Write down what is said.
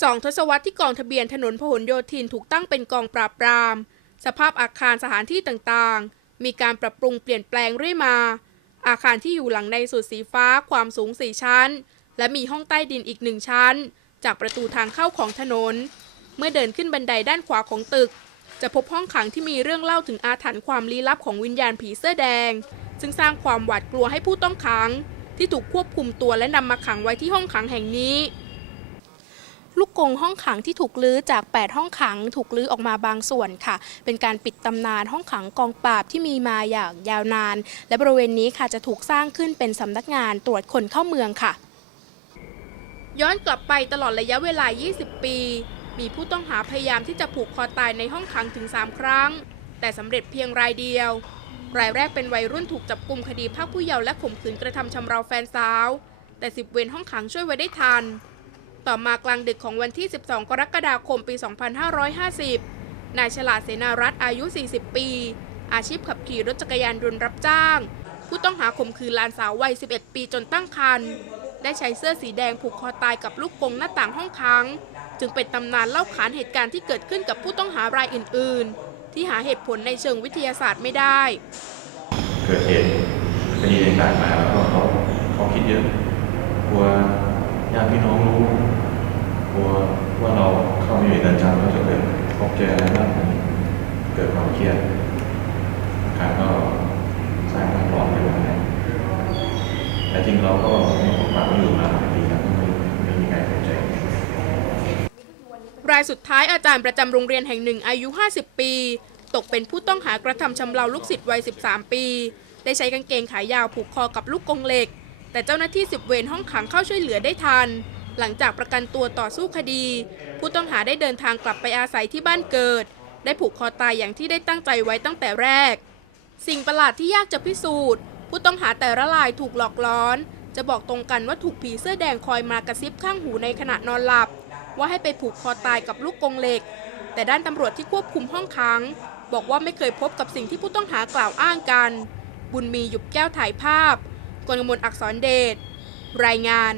สองทศวรรษที่กองทะเบียนถนนพหลโยธินถูกตั้งเป็นกองปราบปราม สภาพอาคารสถานที่ต่างๆ มีการปรับปรุงเปลี่ยนแปลงเรื่อยมา อาคารที่อยู่หลังในสุดสีฟ้าความสูง4ชั้น และมีห้องใต้ดินอีกหนึ่งชั้น จากประตูทางเข้าของถนน เมื่อเดินขึ้นบันไดด้านขวาของตึก จะพบห้องขังที่มีเรื่องเล่าถึงอาถรรพ์ความลี้ลับของวิญญาณผีเสื้อแดง ซึ่งสร้างความหวาดกลัวให้ผู้ต้องขัง ที่ถูกควบคุมตัวและนำมาขังไว้ที่ห้องขังแห่งนี้ ลูกกงห้องขังที่ถูกลื้อจาก 8 ห้องขัง ถูกลื้อออกมาบางส่วนค่ะ เป็นการปิดตำนานห้องขังกองปราบที่มีมาอย่างยาวนาน และบริเวณนี้ค่ะจะถูกสร้างขึ้นเป็นสำนักงานตรวจคนเข้าเมืองค่ะ ย้อนกลับไปตลอดระยะเวลา 20 ปี มีผู้ต้องหาพยายามที่จะผูกคอตายในห้องขังถึง 3 ครั้ง แต่สำเร็จเพียงรายเดียว รายแรกเป็นวัยรุ่นถูกจับกลุ่มคดีพากผู้เยาว์และข่มขืนกระทำชำเราแฟนสาว แต่สิบเวรห้องขังช่วยไว้ได้ทัน ต่อมากลางดึกของวันที่ 12 กรกฎาคมปี 2550 นายฉลาดเสนารัตอายุ 40 ปี อาชีพขับขี่รถจักรยานยนต์รับจ้าง ผู้ต้องหาข่มขืนลานสาววัย 11 ปีจนตั้งครรภ์ได้ใช้เสื้อสีแดงผูกคอตายกับลูกกงหน้าต่างห้องค้าง จึงเป็นตำนานเล่าขานเหตุการณ์ที่เกิดขึ้นกับผู้ต้องหารายอื่น ๆ ที่หาเหตุผลในเชิงวิทยาศาสตร์ไม่ได้ เกิดเหตุคดีต่างๆมาแล้วก็เขาเขาคิดเยอะกลัวญาติพี่น้องรู้ กลัวว่าเราเข้า ไปอยู่ในเรือนจำแล้วจะเกิดพบเจออะไรบ้างเกิดความเครียดการก็สร้างความหลอนขึ้นมาเลยแต่จริงเราก็มีบทบาทมาอยู่มาหลายปีแล้วก็ไม่ไม่มีใครสนใจรายสุดท้ายอาจารย์ประจำโรงเรียนแห่งหนึ่งอายุ 50 ปี ตกเป็นผู้ต้องหากระทำชำเราลูกศิษย์วัย 13 ปี ได้ใช้กางเกงขายาวผูกคอกับลูกกงเหล็ก แต่เจ้าหน้าที่สิบเวรห้องขังเข้าช่วยเหลือได้ทัน หลังจากประกันตัวต่อสู้คดี ผู้ต้องหาได้เดินทางกลับไปอาศัยที่บ้านเกิด ได้ผูกคอตายอย่างที่ได้ตั้งใจไว้ตั้งแต่แรก สิ่งประหลาดที่ยากจะพิสูจน์ ผู้ต้องหาแต่ละรายถูกหลอกล้อน จะบอกตรงกันว่าถูกผีเสื้อแดงคอยมากระซิบข้างหูในขณะนอนหลับ ว่าให้ไปผูกคอตายกับลูกกรงเหล็ก แต่ด้านตำรวจที่ควบคุมห้องขัง บอกว่าไม่เคยพบกับสิ่งที่ผู้ต้องหากล่าวอ้างกัน บุญมีหยุบแก้วถ่ายภาพกนกมลอักษรเดชรายงาน